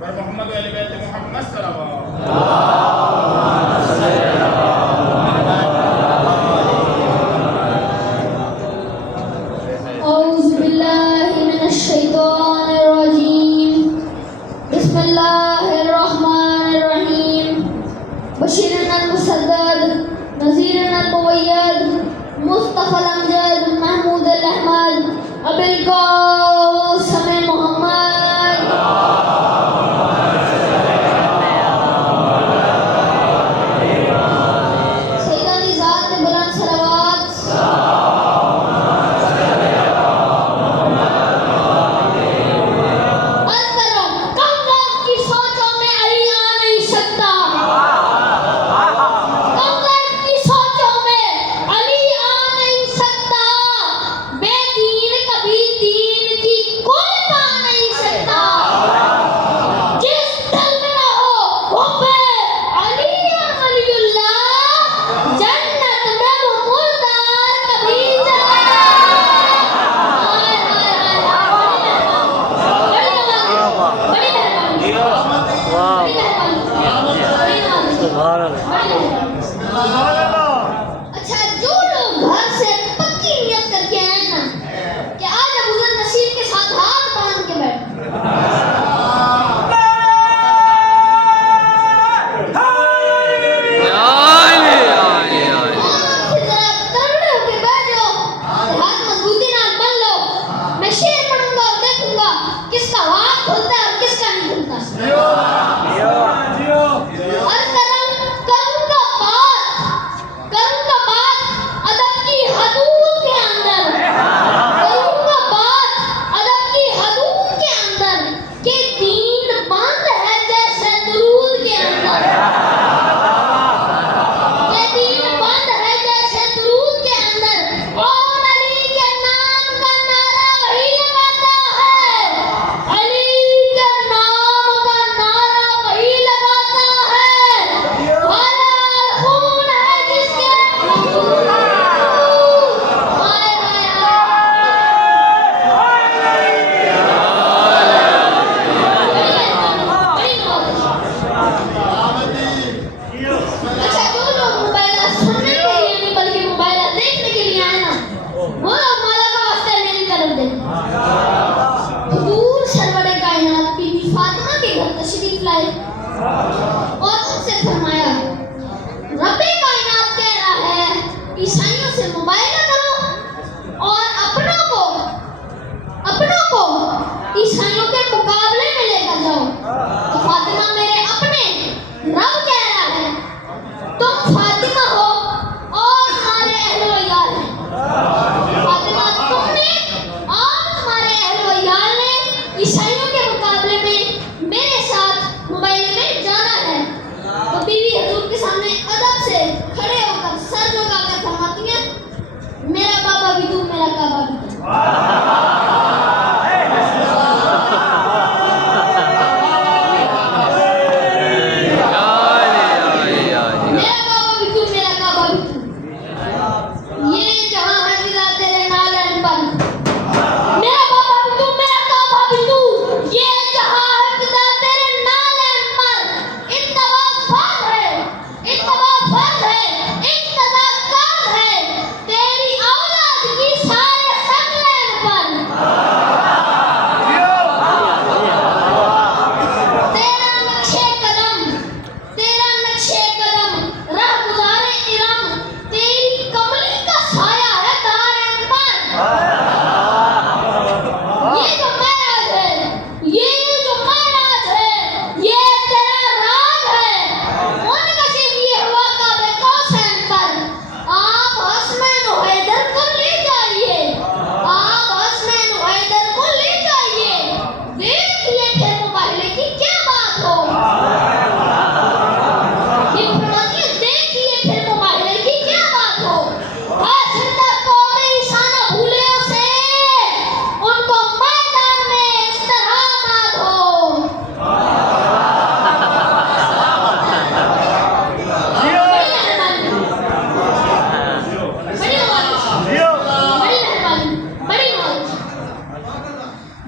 पर मोहम्मद अली बैत मोहम्मद सल्लल्लाहु औज़ु बिल्लाहि मिनश शैतानिर रजीम बिस्मिल्लाहिर रहमानिर रहीम बशीरन अल मुसद्दद नज़ीरन अल मुवय्यद मुस्तफ़ा अल अमजद महमूद अल अहमद अबिल कासिम मोहम्मद सैयद ज़ात बुलंद सलावत अच्छा, जो लोग घर से पक्की नियत करके आए ना कि आज अबूज़र नसीब के साथ हाथ बांध के बैठ किसका वाक खुलता है और किसका नहीं खुलता। और करूंगा बात अदब की हदूद के अंदर, करूंगा बात अदब की हदूद के अंदर कि दीन बंद है जैसे दुरूद के अंदर, कि दीन बंद है जैसे दुरूद के अंदर। और अली के नाम का नारा वही लगाता है, अली के नाम का नारा वही लगाता है। हलाल खून है जिसके हाय हाय अच्छा, जो लोग मोबाइल सुनने के लिए नहीं बल्कि मोबाइल देखने के लिए आए ना, वो लोग मौला का वास्ता मेरी तरफ देखें। हुजूर सरवरे कायनात बीबी फातिमा के घर तशरीफ लाए और उनसे फरमाया, रब्बे कायनात कह रहा है ईसाइयों से मुबाइला करो और अपनों को ईसाइयों के मुकाबले में लेकर जाओ। तो फातिमा मेरे अपने रब कह रहा है तुम फातिमा हो और हमारे अहले व यार हैं। फातिमा तुमने और तुम्हारे अहले व यार ने ईसाइयों के मुकाबले में मेरे साथ मुबाइले में जाना है। तो बीवी हजूर के सामने अदब से खड़े होकर सर झुकाकर फरमाती है, मेरा बाबा भी तू, मेरा काबा भी तू।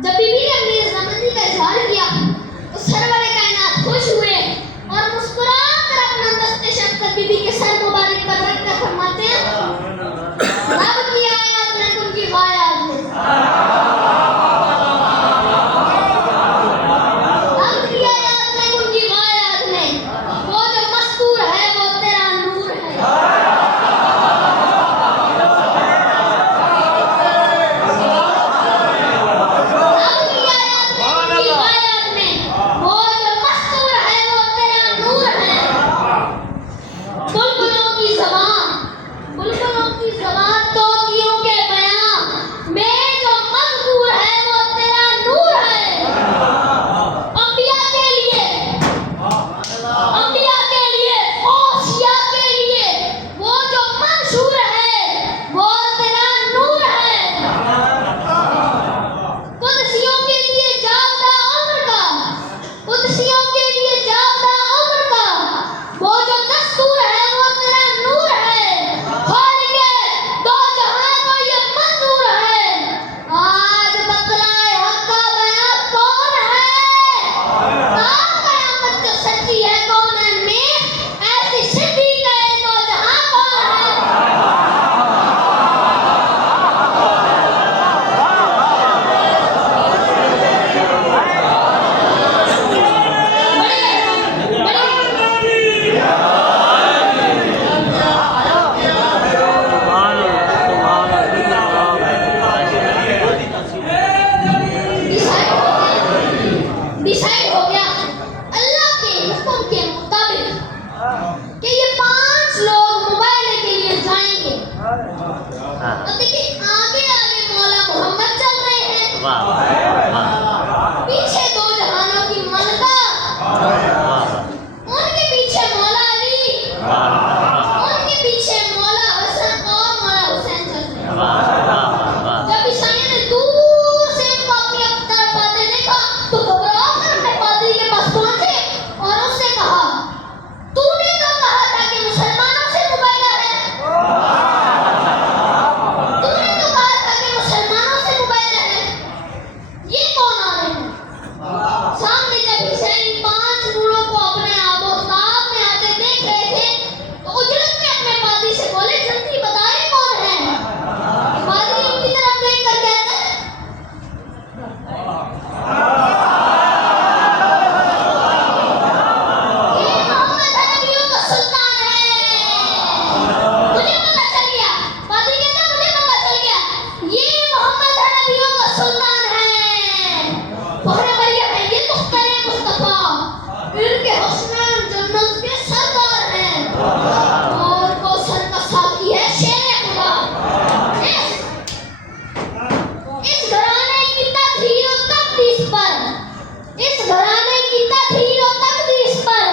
जब बीबी ने अपनी रजामंदी का इजहार किया तो सरवरे कायनात खुश हुए और मुस्कुराकर अपना दस्ते शफ़क़त बीबी के सर मुबारक पर रखकर फरमाते हैं, रब की आयत में उनकी गायत है, रब की आयत में उनकी गायत में वो जो मस्तूर है वो तेरा नूर है। डिसाइड हो गया अल्लाह के हुक्म के मुताबिक कि ये 5 लोग मुबाइले के लिए जाएंगे। तो देखिए आगे आगे मौला मोहम्मद चल रहे हैं, पीछे 2 जहानों की मलका, उनके पीछे मौला अली, उनके पीछे मौला हसन और मौला हुसैन चल रहे हैं। जब ईसाइयों ने दूर से इनको अपनी तरफ आते देखा तो घबरा कर अपने पादरी के पास पहुंचे और उससे कहा, तूने तो कहा था कि मुसलमानों से मुबाइला है, तूने तो कहा था कि मुसलमानों से मुबाइला है, ये कौन आ रहे हैं? सामने जब हुसैन 5 नूरों को अपने आबोताब में आते देख रहे थे तो उजड़त में अपने पादरी से बोले, जल्दी बताएं कौन है? पादरी उनकी तरफ देख कर कहते हैं, ये मोहम्मद हनफियों का सुल्तान है। मुझे पता चल गया, पादरी कहता है, मुझे पता चल गया, ये मोहम्मद हनफियों का सुल्तान है। पहरे भैया है, ये मुख्तारे मुस्तफा, इनके हुस्न जन्नत के सरदार हैं और कौसर का साकी है शेर खुदा। इस घराने की तदहीर और तकदीस पर, इस घराने की तदहीर और तकदीस पर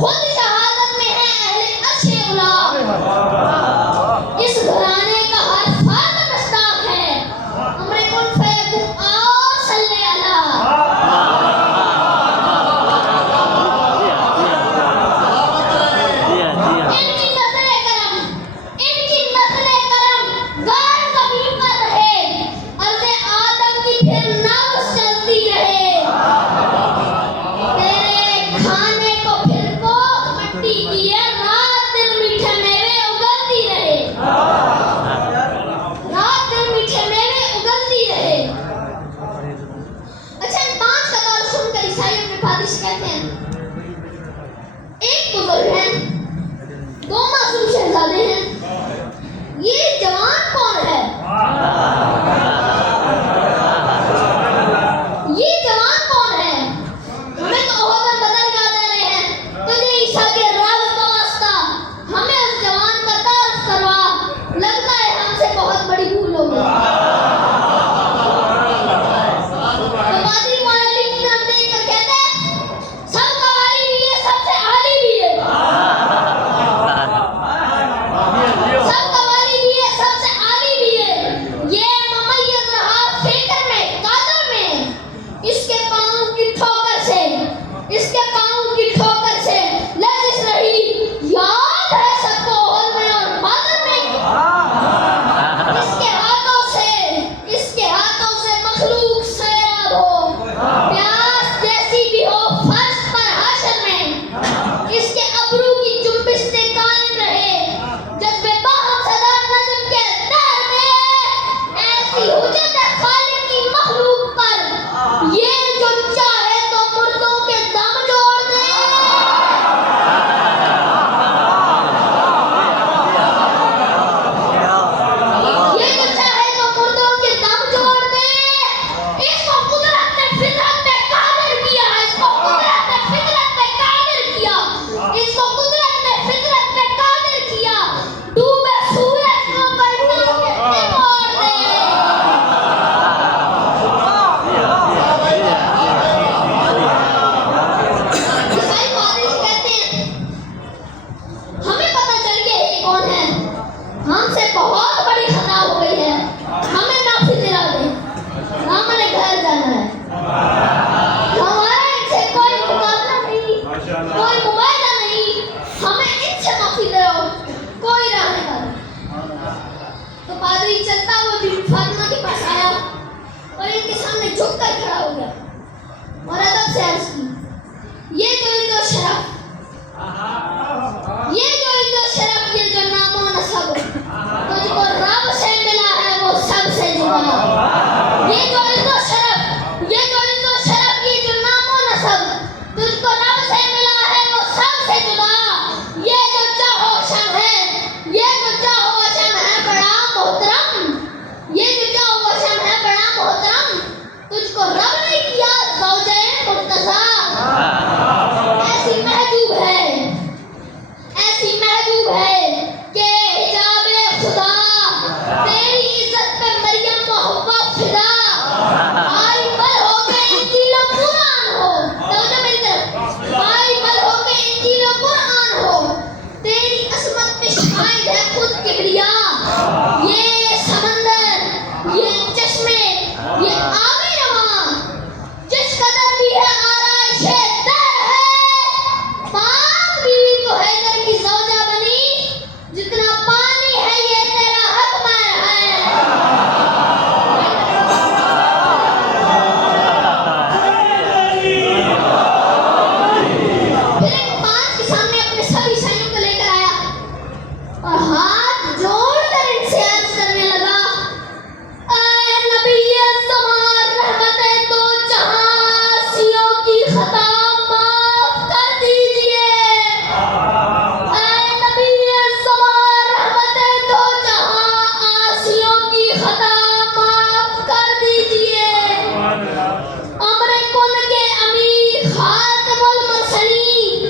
खुद शहादत में है अहले अर्शे उला। इस घराने का हर फर्द मुस्ताक है, अमरे कुन फयकुन और सल्ले अला। इनकी नज़रे करम, इनकी नज़रे करम गार ज़मीन पर रहे, अर्ज़े आदम की फिर नब्ज़ चलती रहे। तेरे खाने को फिर कोख मट्टी किए, रात दिन मीठे मेवे उगलती रहे, रात दिन मीठे मेवे उगलती रहे। अच्छा, इन 5 का तारुफ सुनकर ईसाई अपने पादरी से कहते हैं, एक बुजुर्ग है, 2 मासूम शहजादे हैं, ये जवान कौन है? ये जवान कौन है? हमें तो ओहद बदल याद आ रहे हैं, तुझे ईसा के रब का वास्ता हमें उस जवान का तारुफ करवा, लगता है हमसे बहुत बड़ी भूल हो गई। तो पादरी मौला अली की तरफ देख कर कहते हैं, सबका झुक कर खड़ा हो गया और अदब से अर्ज की, ये जो इज्जत शरफ, ये जो इज्जत शरफ, ये जो नामो नसब तुझको रब से मिला है वो सबसे जुदा। ये जो इज्जत शरफ, ये जो इज्जत शरफ, ये जो नामो नसब तुझको रब से मिला है वो सबसे जुदा। ये जो चाहो शम है, ये जो चाहो शम है बड़ा मोहतरम, ये जो चाहो शम है बड़ा मोहतरम, तुझको रब ने किया ज़ौजे मुर्तज़ा। ऐसी महजूब है, ऐसी महजूब है कि हिजाबे खुदा, तेरी इज्जत पे मरियम को हव्वा फिदा। बाइबल हो के इंजील और कुरान हो, तवज्जो मेरी तरफ, बाइबल हो के इंजील और कुरान हो, तेरी असमत पे शाहिद है खुद किबरिया। ये समंदर, ये चश्मे, ये आबे रवां, जिस कदर भी है आराइशे दर है, पाक बीवी तो हैदर की ज़ौजा बनी, जितना पानी है ये तेरा हक में है। फिर एक पांच के सामने अपने सभी ईसाइयों को लेकर आया और हाथ जोड़कर इनसे अर्ज करने लगा, ऐ नबी ज़मान रहमते दो जहांसियों की खता माफ कर दीजिए। ऐ नबी ज़मान रहमते दो जहांसियों की खता माफ कर दीजिए। अमरे कुन के अमीर खातिमुल मुरसलीन,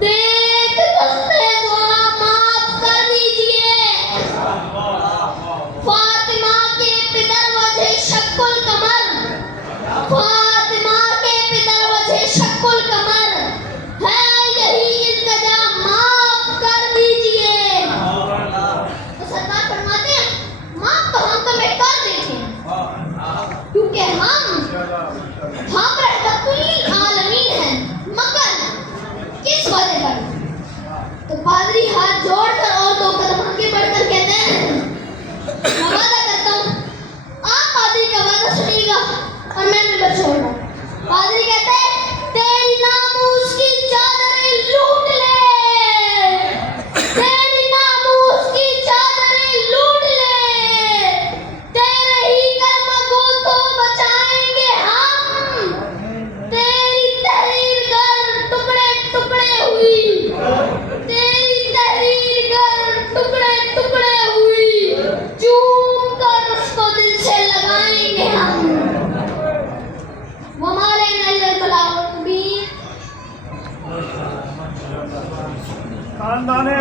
देख दस्ते दुआ माफ कर दीजिए। फातिमा के पितर वजह शक्कुल कमर, फातिमा के पितर वजह शक्कुल कमर, है यही इल्तिजा माफ कर दीजिए। तो सरकार फरमाते हैं, माफ तो हम तुम्हें कर देते हैं, क्योंकि हम रहमतुल आलमीन हैं, मगर किस वादे पर? तो पादरी हाथ जोड़कर और दो कदम आगे बढ़कर कहते हैं, मैं वादा करता हूँ आप पादरी का वादा सुनिएगा और मैं मिंबर छोड़ रहा हूँ। पादरी कहते हैं, तेरी नामूस की चादरें लूट ले, तेरी नामूस की चादरें लूट ले, तेरे ही कर्म को तो बचाएंगे हम। तेरी तहरीर कर टुकड़े टुकड़े हुई, तेरी तहरीर कर टुकड़े टुकड़े हुई, चूम कर उसको दिल से लगाएंगे हम। वो हमारे नल्ले बलाओ भी खानदाने